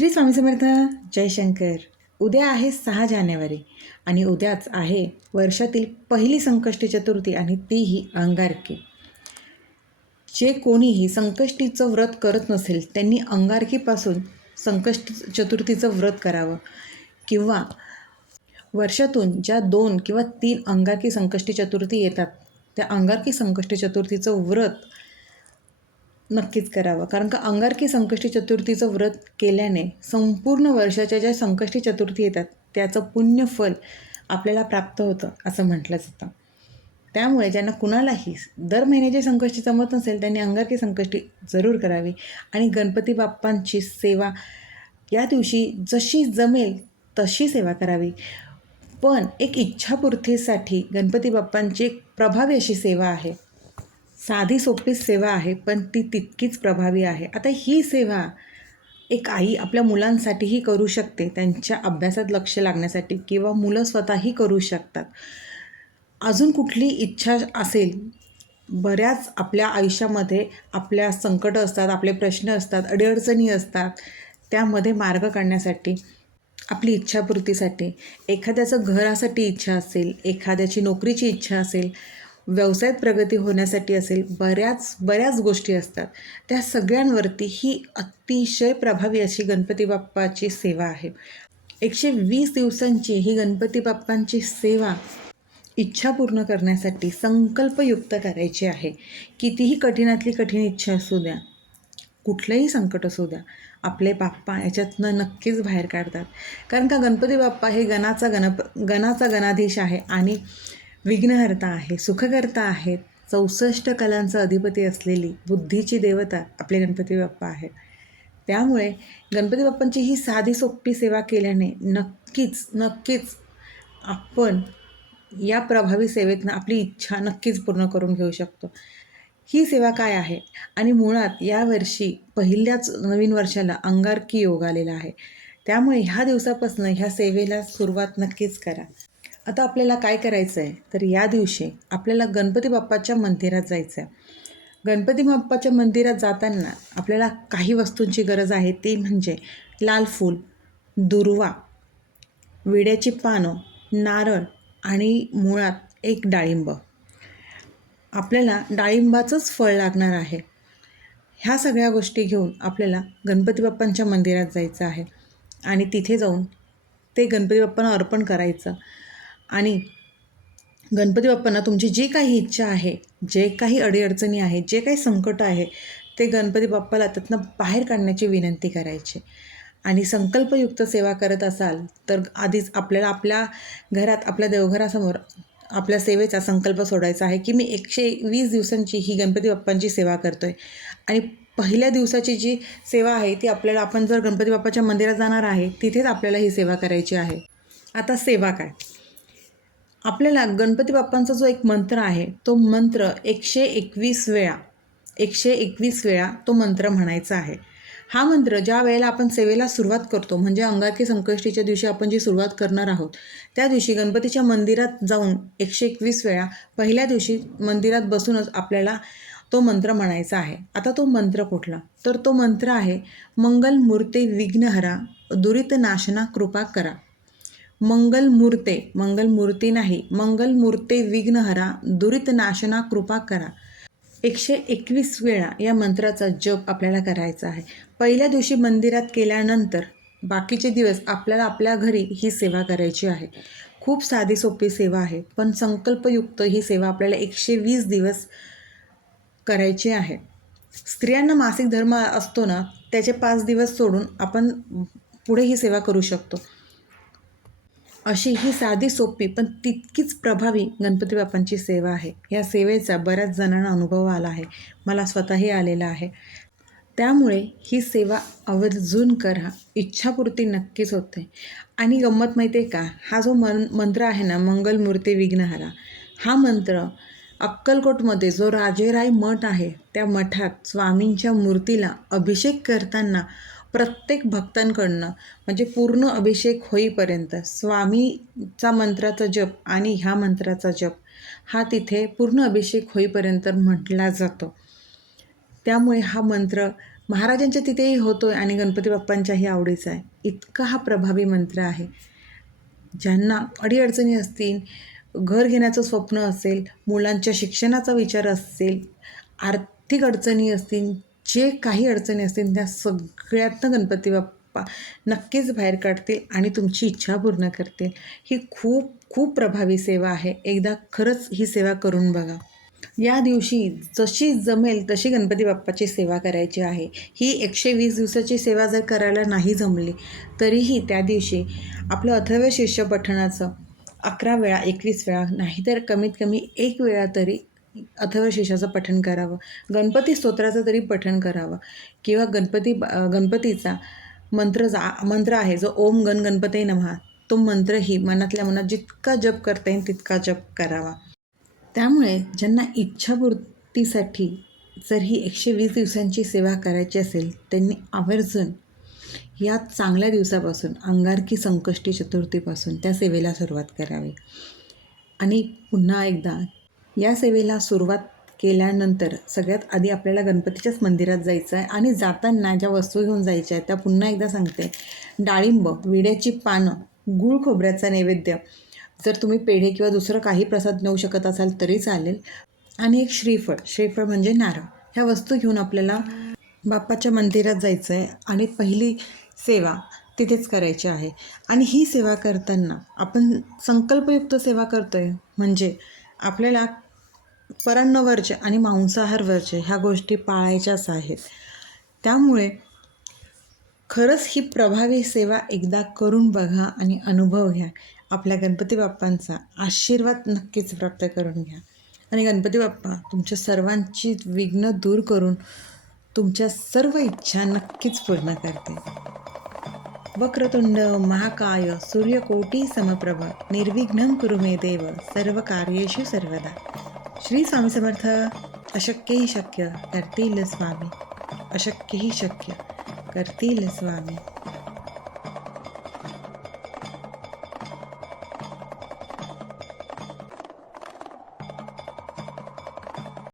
श्री स्वामी समर्थ जयशंकर उद्या आहे सहा जानेवारी आणि उद्याच आहे वर्षातील पहिली संकष्टी चतुर्थी आणि तीही अंगारकी. जे कोणीही संकष्टीचं व्रत करत नसेल त्यांनी अंगारकीपासून संकष्टी चतुर्थीचं व्रत करावं किंवा वर्षातून ज्या दोन किंवा तीन अंगारकी संकष्टी चतुर्थी येतात त्या अंगारकी संकष्टी चतुर्थीचं व्रत नक्कीच करावं. कारण का अंगारकी संकष्टी चतुर्थीचं व्रत केल्याने संपूर्ण वर्षाच्या ज्या संकष्टी चतुर्थी येतात त्याचं पुण्यफल आपल्याला प्राप्त होतं असं म्हटलं जातं त्यामुळे ज्यांना कुणालाही दर महिन्याची संकष्टी जमत नसेल त्यांनी अंगारकी संकष्टी जरूर करावी. आणि गणपती बाप्पांची सेवा या दिवशी जशी जमेल तशी सेवा करावी. पण एक इच्छापूर्तीसाठी गणपती बाप्पांची एक प्रभावी अशी सेवा आहे. साधी सोपी सेवा आहे पण ती तितकीच प्रभावी आहे. आता ही सेवा एक आई आपल्या मुलांसाठीही करू शकते त्यांच्या अभ्यासात लक्ष लागण्यासाठी किंवा मुलं स्वतःही करू शकतात. अजून कुठली इच्छा असेल बऱ्याच आपल्या आयुष्यामध्ये आपल्या संकटं असतात आपले प्रश्न असतात अडीअडचणी असतात त्यामध्ये मार्ग काढण्यासाठी आपली इच्छापूर्तीसाठी एखाद्याचं घरासाठी इच्छा असेल एखाद्याची नोकरीची इच्छा असेल व्यवसायात प्रगती होण्यासाठी असेल बऱ्याच बऱ्याच गोष्टी असतात. त्या सगळ्यांवरती ही अतिशय प्रभावी अशी गणपती बाप्पाची सेवा आहे. एकशे वीस दिवसांची ही गणपती बाप्पांची सेवा इच्छा पूर्ण करण्यासाठी संकल्पयुक्त करायची आहे. कितीही कठीणातली कठीण इच्छा असू द्या कुठलंही संकट असू द्या आपले बाप्पा याच्यातनं नक्कीच बाहेर काढतात. कारण का गणपती बाप्पा हे गणाचा गणप गणाचा गणाधीश आहे आणि विघ्नहर्ता आहे सुखकर्ता आहेत चौसष्ट कलांचा अधिपती असलेली बुद्धीची देवता आपले गणपती बाप्पा आहेत. त्यामुळे गणपती बाप्पांची ही साधी सोपी सेवा केल्याने नक्कीच नक्कीच आपण या प्रभावी सेवेतनं आपली इच्छा नक्कीच पूर्ण करून घेऊ शकतो. ही सेवा काय आहे? आणि मुळात यावर्षी पहिल्याच नवीन वर्षाला अंगारकी योग आलेला आहे. त्यामुळे ह्या दिवसापासून ह्या सेवेला सुरुवात नक्कीच करा. आता आपल्याला काय करायचं आहे तर या दिवशी आपल्याला गणपती बाप्पाच्या मंदिरात जायचं आहे गणपती बाप्पाच्या मंदिरात जाताना आपल्याला काही वस्तूंची गरज आहे. ती म्हणजे लाल फूल दुर्वा विड्याची पानं नारळ आणि मुळात एक डाळिंब. आपल्याला डाळिंबाचंच फळ लागणार आहे. ह्या सगळ्या गोष्टी घेऊन आपल्याला गणपती बाप्पांच्या मंदिरात जायचं आहे. आणि तिथे जाऊन ते गणपती बाप्पांना अर्पण करायचं. आणि गणपती बाप्पांना तुमची जी काही इच्छा आहे जे काही अडीअडचणी आहेत जे काही संकट आहे ते गणपती बाप्पाला त्यातनं बाहेर काढण्याची विनंती करायची. आणि संकल्पयुक्त सेवा करत असाल तर आधीच आपल्याला आपल्या घरात आपल्या देवघरासमोर आपल्या सेवेचा संकल्प सोडायचा आहे की मी एकशे वीस दिवसांची ही गणपती बाप्पांची सेवा करतो आहे आणि पहिल्या दिवसाची जी सेवा आहे ती आपल्याला आपण जर गणपती बाप्पाच्या मंदिरात जाणार आहे तिथेच आपल्याला ही सेवा करायची आहे. आता सेवा काय? आपल्याला गणपती बाप्पांचा जो एक मंत्र आहे तो मंत्र एकशे एकवीस वेळा एकशे एकवीस वेळा तो मंत्र म्हणायचा आहे. हा मंत्र ज्या वेळेला आपण सेवेला सुरुवात करतो म्हणजे अंगारकी संकष्टीच्या दिवशी आपण जी सुरुवात करणार आहोत त्या दिवशी गणपतीच्या मंदिरात जाऊन एकशे एकवीस वेळा पहिल्या दिवशी मंदिरात बसूनच आपल्याला तो मंत्र म्हणायचा आहे. आता तो मंत्र कुठला? तर तो मंत्र आहे मंगल मूर्ते विघ्नहरा दुरित नाशना कृपा करा. मंगल मूर्ते मंगल मूर्ती नाही मंगल मूर्ते विघ्नहरा दुरित नाशना कृपा करा. एकशे एकवीस वेळा या मंत्राचा जप आपल्याला करायचा आहे. पहिल्या दिवशी मंदिरात केल्यानंतर बाकीचे दिवस आपल्याला आपल्या घरी ही सेवा करायची आहे. खूप साधी सोपी सेवा आहे पण संकल्पयुक्त ही सेवा आपल्याला एकशे वीस दिवस करायची आहे. स्त्रियांना मासिक धर्म असतो ना त्याचे पाच दिवस सोडून आपण पुढे ही सेवा करू शकतो. अशी ही साधी सोपी पण तितकीच प्रभावी गणपती बाप्पांची सेवा आहे. या सेवेचा बऱ्याच जणांना अनुभव आला आहे. मला स्वतःही आलेला आहे. त्यामुळे ही सेवा आवर्जून करा. इच्छापूर्ती नक्कीच होते. आणि गंमत माहिती आहे का? हा जो मन मंत्र आहे ना मंगलमूर्ती विघ्नहारा हा मंत्र अक्कलकोटमध्ये जो राजेराय मठ आहे त्या मठात स्वामींच्या मूर्तीला अभिषेक करताना प्रत्येक भक्तांकडनं म्हणजे पूर्ण अभिषेक होईपर्यंत स्वामीचा मंत्राचा जप आणि ह्या मंत्राचा जप हा तिथे पूर्ण अभिषेक होईपर्यंत म्हटला जातो. त्यामुळे हा मंत्र महाराजांच्या तिथेही होतो आहे आणि गणपती बाप्पांच्याही आवडीचा आहे. इतका हा प्रभावी मंत्र आहे. ज्यांना अडीअडचणी असतील घर घेण्याचं स्वप्न असेल मुलांच्या शिक्षणाचा विचार असेल आर्थिक अडचणी असतील जे काही अडचणी असतील त्या सगळ्यातनं गणपती बाप्पा नक्कीच बाहेर काढतील आणि तुमची इच्छा पूर्ण करतील. ही खूप खूप प्रभावी सेवा आहे. एकदा खरंच ही सेवा करून बघा. या दिवशी जशी जमेल तशी गणपती बाप्पाची सेवा करायची आहे. ही एकशे वीस दिवसाची सेवा जर करायला नाही जमली तरीही त्या दिवशी आपलं अथर्व शिष्य पठणाचं अकरा वेळा एकवीस वेळा नाहीतर कमीत कमी एक वेळा तरी अथर्व पठण करावं. गणपती स्तोत्राचं तरी पठण करावं. किंवा गणपती गणपतीचा मंत्र जा मंत्र आहे जो ओम गण गणपते नमहा. तो मंत्रही मनातल्या मनात जितका जप करता येईल तितका जप करावा. त्यामुळे ज्यांना इच्छापूर्तीसाठी जर ही एकशे वीस दिवसांची सेवा करायची असेल त्यांनी आवर्जून या चांगल्या दिवसापासून अंगारकी संकष्टी चतुर्थीपासून त्या सेवेला सुरुवात करावी. आणि पुन्हा एकदा या सेवेला सुरुवात केल्यानंतर सगळ्यात आधी आपल्याला गणपतीच्याच मंदिरात जायचं आहे आणि जाताना ज्या वस्तू घेऊन जायच्या आहेत त्या पुन्हा एकदा सांगते. डाळिंब विड्याची पानं गूळ खोबऱ्याचा नैवेद्य. जर तुम्ही पेढे किंवा दुसरं काही प्रसाद नेऊ शकत असाल तरी चालेल. आणि एक श्रीफळ श्रीफळ म्हणजे नारळ. ह्या वस्तू घेऊन आपल्याला बाप्पाच्या मंदिरात जायचं आहे आणि पहिली सेवा तिथेच करायची आहे. आणि ही सेवा करताना आपण संकल्पयुक्त सेवा करतो आहे म्हणजे आपल्याला परन्नवर्ज्य आणि मांसाहारवर्ज्य ह्या गोष्टी पाळायच्याच आहेत. त्यामुळे खरंच ही प्रभावी सेवा एकदा करून बघा आणि अनुभव घ्या. आपल्या गणपती बाप्पांचा आशीर्वाद नक्कीच प्राप्त करून घ्या. आणि गणपती बाप्पा तुमच्या सर्वांची विघ्न दूर करून तुमच्या सर्व इच्छा नक्कीच पूर्ण करते वक्रतुंड महाकाय सूर्यकोटी समप्रभ निर्विघ्नं कुरु मे देव सर्व कार्येषु सर्वदा. श्री स्वामी समर्थ अशक्यही शक्य करतील स्वामी अशक्यही शक्य करतील स्वामी।